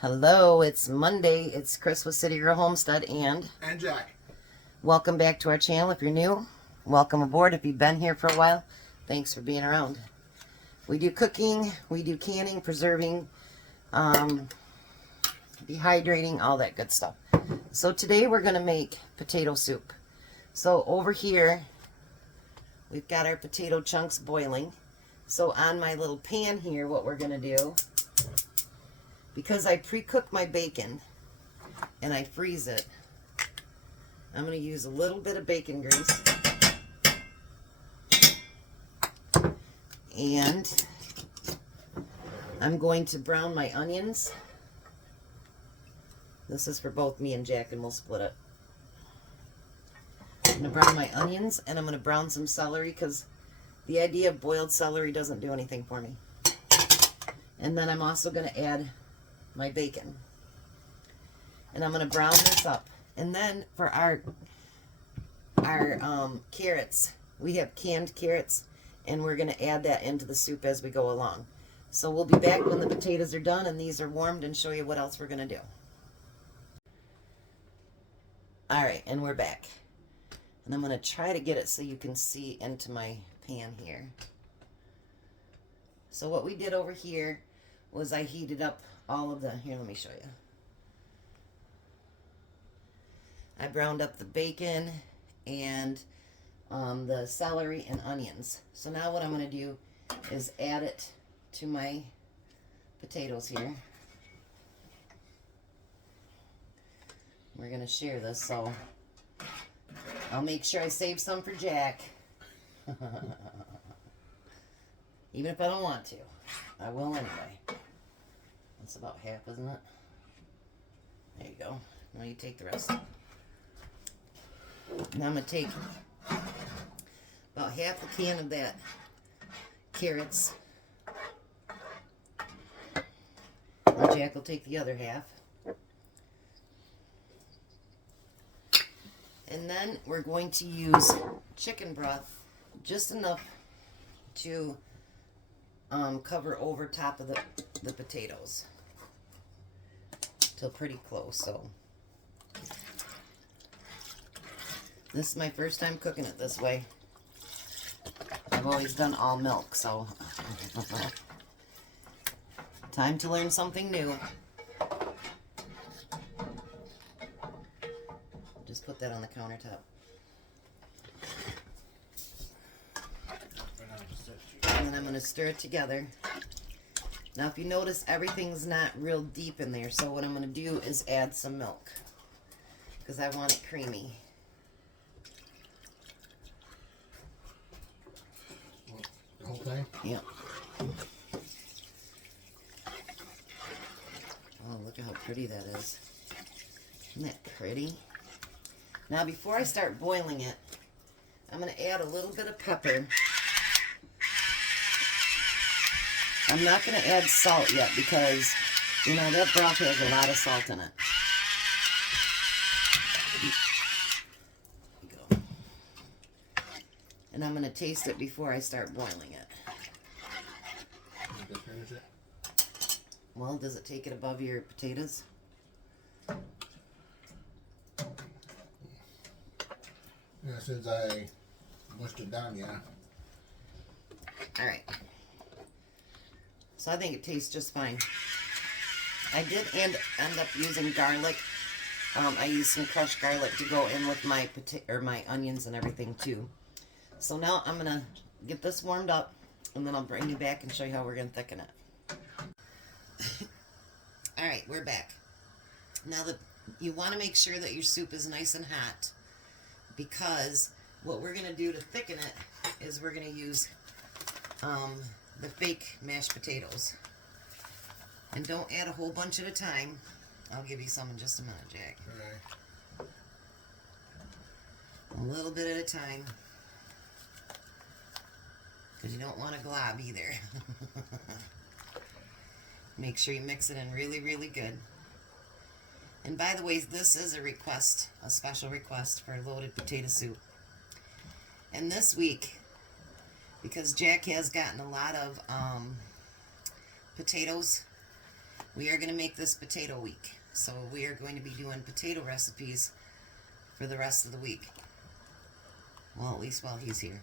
Hello, it's Monday. It's Chris with Citygirlhomestead and Jack. welcome back to our channel. If you're new, welcome aboard. If you've been here for a while, thanks for being around. We do cooking, we do canning, preserving, dehydrating, all that good stuff. So today we're going to make potato soup. So over here, we've got our potato chunks boiling. So on my little pan here, what we're going to do, because I pre-cook my bacon and I freeze it, I'm going to use a little bit of bacon grease. And I'm going to brown my onions. This is for both me and Jack, and we'll split it. I'm going to brown my onions, and I'm going to brown some celery because the idea of boiled celery doesn't do anything for me. And then I'm also going to add my bacon. And I'm going to brown this up. And then for our carrots, we have canned carrots, and we're going to add that into the soup as we go along. So we'll be back when the potatoes are done and these are warmed and show you what else we're going to do. Alright, and we're back. And I'm going to try to get it so you can see into my pan here. So what we did over here was I heated up all of the, here, let me show you. I browned up the bacon and the celery and onions. So now what I'm going to do is add it to my potatoes here. We're going to share this, so I'll make sure I save some for Jack. Even if I don't want to. I will anyway. That's about half, isn't it? There you go. Now you take the rest. Now I'm going to take about half a can of that carrots. And Jack will take the other half. And then we're going to use chicken broth, just enough to cover over top of the potatoes. Till pretty close, so. This is my first time cooking it this way. I've always done all milk, so. Time to learn something new. Just put that on the countertop. And then I'm going to stir it together. Now if you notice, everything's not real deep in there, so what I'm going to do is add some milk. Because I want it creamy. The whole thing? Yep. Oh, look at how pretty that is. Isn't that pretty? Now before I start boiling it, I'm going to add a little bit of pepper. I'm not going to add salt yet because, you know, that broth has a lot of salt in it. There you go. And I'm going to taste it before I start boiling it. Well, does it take it above your potatoes? Yeah, since I mushed it down, yeah. Alright. So I think it tastes just fine. I did end up using garlic. I used some crushed garlic to go in with my my onions and everything too. So now I'm gonna get this warmed up, and then I'll bring you back and show you how we're gonna thicken it. Alright, we're back. Now you want to make sure that your soup is nice and hot, because what we're gonna do to thicken it is we're gonna use the fake mashed potatoes. And don't add a whole bunch at a time. I'll give you some in just a minute, Jack. Okay. A little bit at a time. Because you don't want a glob either. Make sure you mix it in really, really good. And by the way, this is a request, a special request for loaded potato soup. And this week, because Jack has gotten a lot of potatoes, we are going to make this potato week. So we are going to be doing potato recipes for the rest of the week. Well, at least while he's here.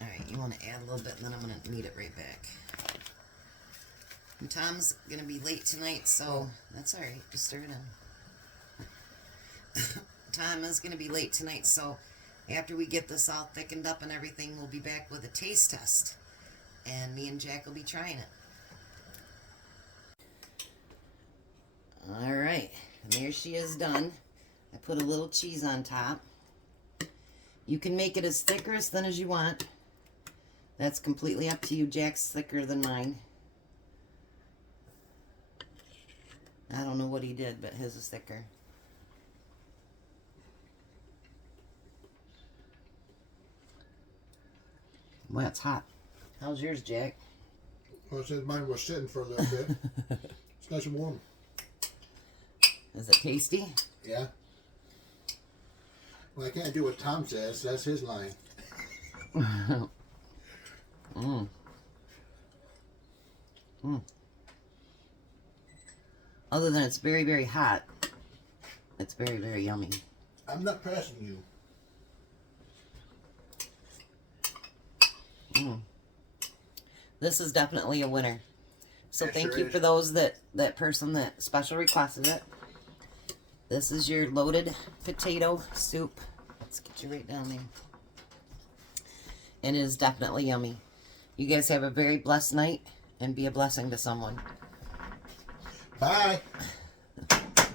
Alright, you want to add a little bit and then I'm going to knead it right back. And Tom's going to be late tonight, so that's alright. Just stir it in. Tom is going to be late tonight, so after we get this all thickened up and everything, we'll be back with a taste test. And me and Jack will be trying it. Alright, and there she is done. I put a little cheese on top. You can make it as thick or as thin as you want. That's completely up to you. Jack's thicker than mine. I don't know what he did, but his is thicker. Well, it's hot. How's yours, Jack? Well, since mine was sitting for a little bit, it's nice and warm. Is it tasty? Yeah. Well, I can't do what Tom says. That's his line. Other than it's very, very hot, it's very, very yummy. I'm not pressing you. This is definitely a winner. So It thank sure you is. for those that person that special requested it. This is your loaded potato soup. Let's get you right down there. And it is definitely yummy. You guys have a very blessed night and be a blessing to someone. Bye.